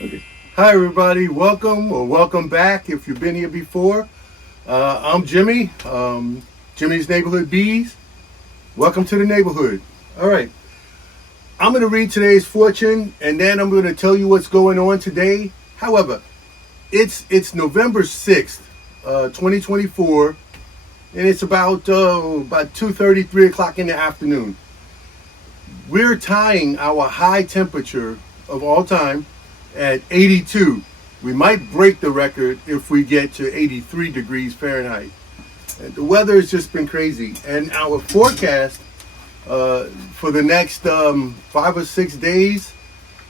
Okay. Hi, everybody. Welcome or welcome back if you've been here before. I'm Jimmy, Jimmy's Neighborhood Bees. Welcome to the neighborhood. All right. I'm going to read today's fortune and then I'm going to tell you what's going on today. However, it's November 6th, 2024, and it's about 2:30, 3 o'clock in the afternoon. We're tying our high temperature of all time at 82. We might break the record if we get to 83 degrees Fahrenheit. And the weather has just been crazy. And our forecast for the next 5 or 6 days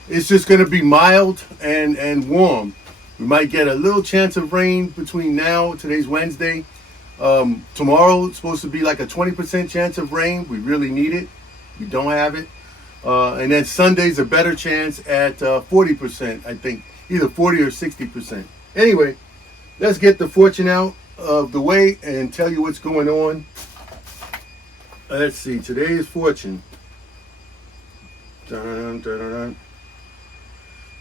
is just going to be mild and warm. We might get a little chance of rain between now, today's Wednesday. Tomorrow it's supposed to be like a 20% chance of rain. We really need it. We don't have it. And then Sunday's a better chance at 40%, I think. Either 40 or 60%. Anyway, let's get the fortune out of the way and tell you what's going on. Let's see, today's fortune. Dun, dun, dun, dun.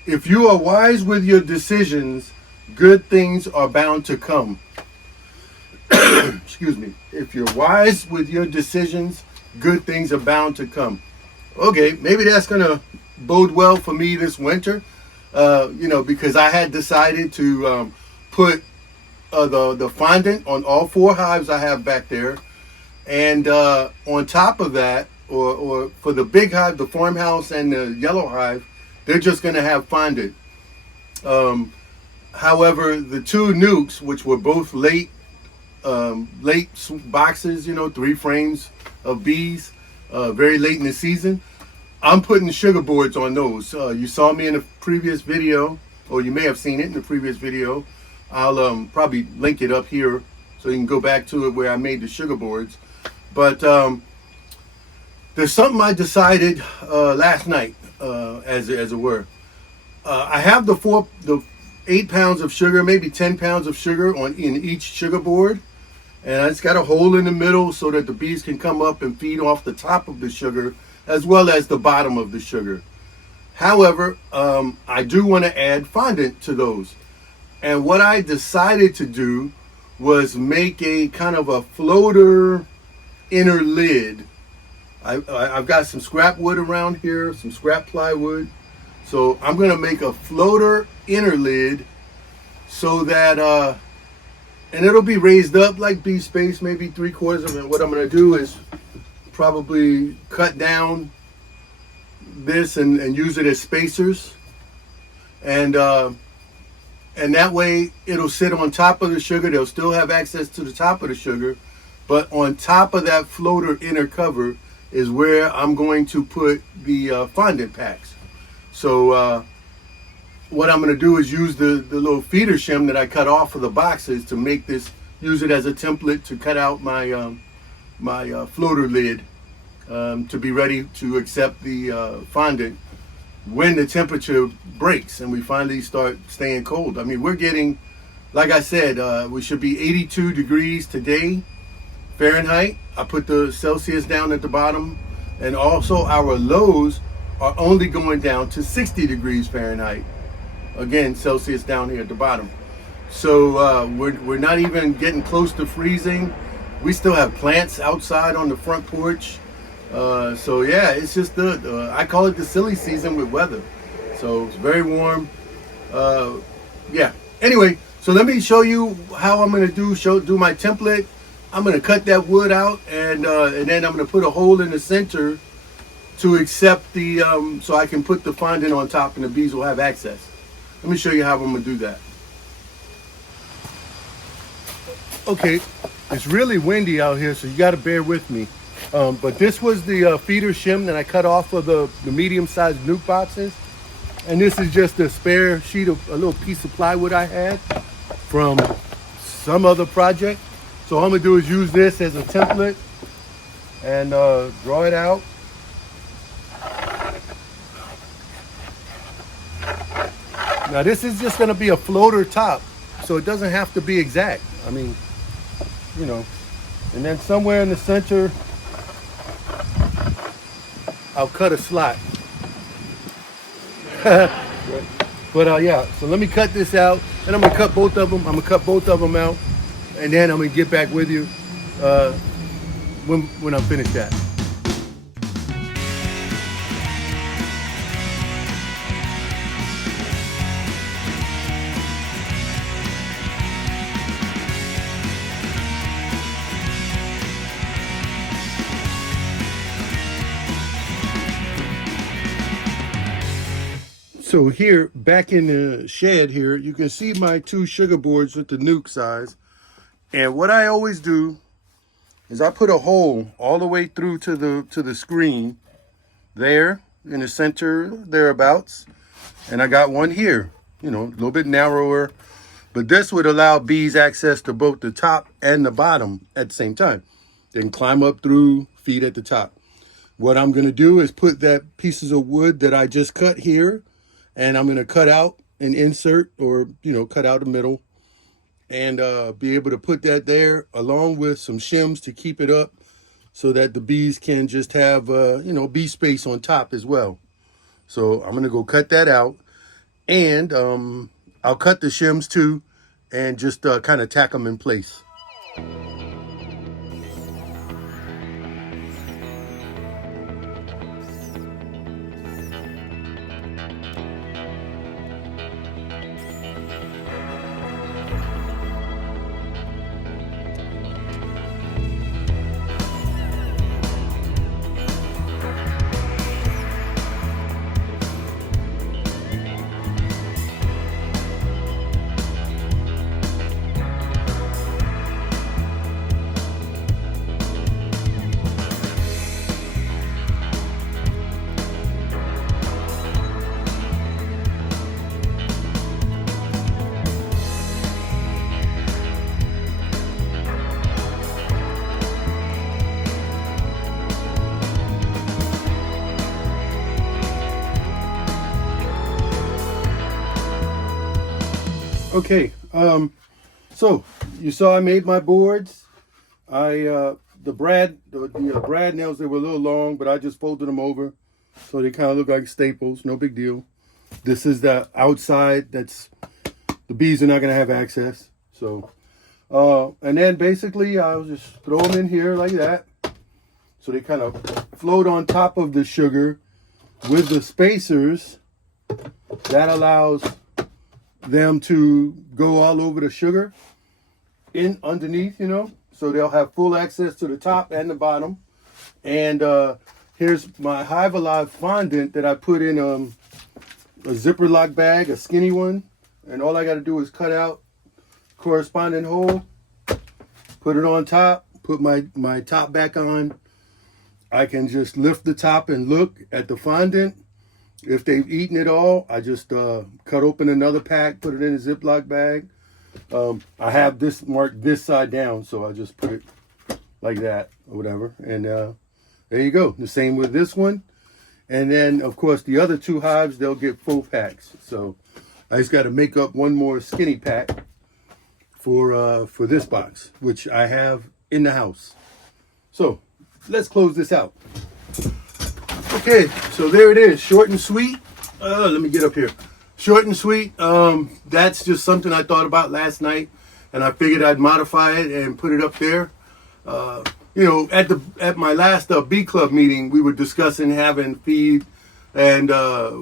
If you are wise with your decisions, good things are bound to come. Excuse me. If you're wise with your decisions, good things are bound to come. Okay, maybe that's gonna bode well for me this winter. Because I had decided to put the fondant on all 4 hives I have back there, and on top of that, or for the big hive, the farmhouse, and the yellow hive, they're just gonna have fondant. However, the 2 nukes, which were both late boxes, 3 frames of bees, very late in the season, I'm putting sugar boards on those. You saw me in a previous video, or you may have seen it in the previous video. I'll probably link it up here so you can go back to it where I made the sugar boards. But there's something I decided last night, as it were. I have the 8 pounds of sugar, maybe 10 pounds of sugar in each sugar board. And it's got a hole in the middle so that the bees can come up and feed off the top of the sugar as well as the bottom of the sugar. However, I do want to add fondant to those. And what I decided to do was make a kind of a floater inner lid. I've got some scrap wood around here, some scrap plywood. So I'm going to make a floater inner lid so that, and it'll be raised up like bee space, maybe 3/4 of it. What I'm going to do is probably cut down this and use it as spacers, and that way it'll sit on top of the sugar. They'll still have access to the top of the sugar, but on top of that floater inner cover is where I'm going to put the fondant packs. So what I'm going to do is use the little feeder shim that I cut off of the boxes to make this, use it as a template to cut out my my floater lid, to be ready to accept the fondant when the temperature breaks and we finally start staying cold. I mean, we're getting, like I said, we should be 82 degrees today Fahrenheit. I put the Celsius down at the bottom, and also our lows are only going down to 60 degrees Fahrenheit. Again, Celsius down here at the bottom. So we're not even getting close to freezing. We still have plants outside on the front porch. So yeah, it's just I call it the silly season with weather. So it's very warm. Yeah. Anyway, so let me show you how I'm gonna do my template. I'm gonna cut that wood out, and then I'm gonna put a hole in the center to accept the so I can put the fondant on top, and the bees will have access. Let me show you how I'm gonna do that. Okay, it's really windy out here, so you got to bear with me. But this was the feeder shim that I cut off of the medium-sized nuke boxes. And this is just a spare sheet of a little piece of plywood I had from some other project. So all I'm gonna do is use this as a template and draw it out. Now this is just gonna be a floater top, so it doesn't have to be exact. I mean, you know, and then somewhere in the center, I'll cut a slot. But yeah, so let me cut this out, and I'm gonna cut both of them. I'm gonna cut both of them out, and then I'm gonna get back with you uh, when I'm finished that. So here, back in the shed here, you can see my two sugar boards with the nuke size. And what I always do is I put a hole all the way through to the screen there in the center, thereabouts. And I got one here, you know, a little bit narrower. But this would allow bees access to both the top and the bottom at the same time. They can climb up through, feed at the top. What I'm going to do is put that pieces of wood that I just cut here, and I'm going to cut out and insert, or, you know, cut out the middle, and be able to put that there along with some shims to keep it up so that the bees can just have, you know, bee space on top as well. So I'm going to go cut that out, and I'll cut the shims too and just kind of tack them in place. Okay, so you saw I made my boards. The brad nails, they were a little long, but I just folded them over so they kind of look like staples. No big deal. This is the outside. That's the bees are not going to have access. So, and then basically I'll just throw them in here like that, so they kind of float on top of the sugar with the spacers. That allows them to go all over the sugar in underneath, you know, so they'll have full access to the top and the bottom. And here's my Hive Alive fondant that I put in a zipper lock bag, a skinny one, and all I got to do is cut out corresponding hole, put it on top, put my top back on. I can just lift the top and look at the fondant. If they've eaten it all, I just cut open another pack, put it in a Ziploc bag. I have this marked this side down, so I just put it like that or whatever. And there you go. The same with this one. And then, of course, the other two hives, they'll get full packs. So I just got to make up one more skinny pack for this box, which I have in the house. So let's close this out. Okay, so there it is, short and sweet. Let me get up here. Short and sweet. That's just something I thought about last night, and I figured I'd modify it and put it up there. You know, at my last bee club meeting, we were discussing having feed and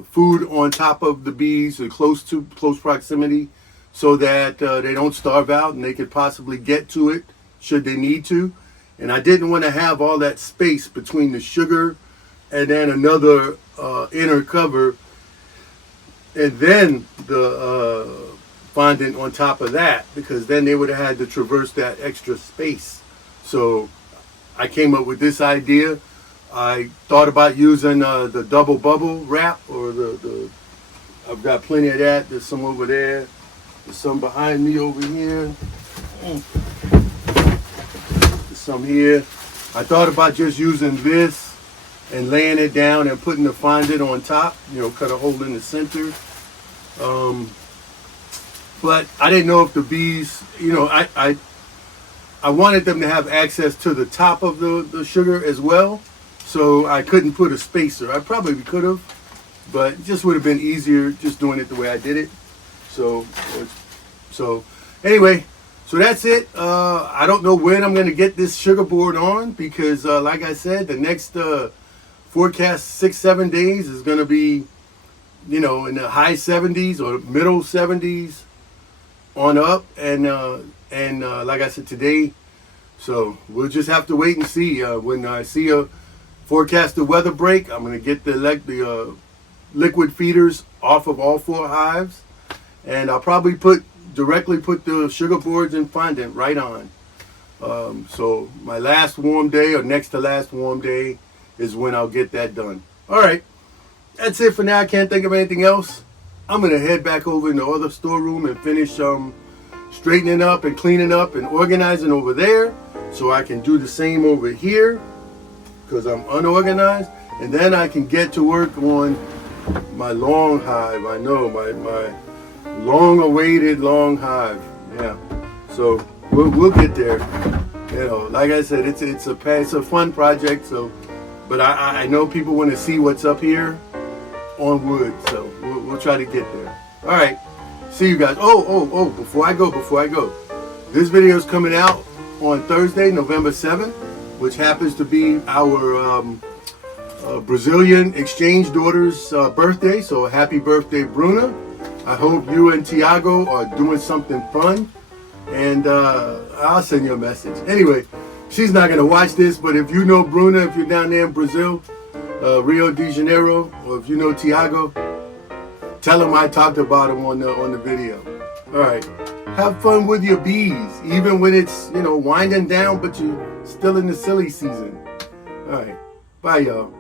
food on top of the bees, or close proximity, so that they don't starve out and they could possibly get to it should they need to. And I didn't want to have all that space between the sugar and then another inner cover, and then the fondant on top of that, because then they would have had to traverse that extra space. So I came up with this idea. I thought about using the double bubble wrap, or I've got plenty of that. There's some over there. There's some behind me over here. There's some here. I thought about just using this and laying it down and putting the fondant on top, you know, cut a hole in the center. But I didn't know if the bees, you know, I wanted them to have access to the top of the sugar as well, so I couldn't put a spacer. I probably could have, but it just would have been easier just doing it the way I did it. So anyway, so that's it. I don't know when I'm going to get this sugar board on because, like I said, the next forecast 6-7 days is going to be, you know, in the high 70s or middle 70s on up, and like I said today, so we'll just have to wait and see. When I see a forecasted weather break, I'm going to get the liquid feeders off of all 4 hives, and I'll probably directly put the sugar boards and fondant right on. So my last warm day or next to last warm day is when I'll get that done. All right, that's it for now. I can't think of anything else. I'm gonna head back over in the other storeroom and finish straightening up and cleaning up and organizing over there, so I can do the same over here because I'm unorganized, and then I can get to work on my long hive. I know, my long-awaited long hive. Yeah, so we'll get there. You know, like I said, it's a fun project. So, but I know people want to see what's up here on wood, so we'll try to get there. All right, see you guys. Oh, before I go, this video is coming out on Thursday, November 7th, which happens to be our Brazilian exchange daughter's birthday. So happy birthday, Bruna. I hope you and Tiago are doing something fun, and I'll send you a message. Anyway, she's not gonna watch this, but if you know Bruna, if you're down there in Brazil, Rio de Janeiro, or if you know Tiago, tell him I talked about him on the video. All right, have fun with your bees, even when it's, you know, winding down, but you're still in the silly season. All right, bye y'all.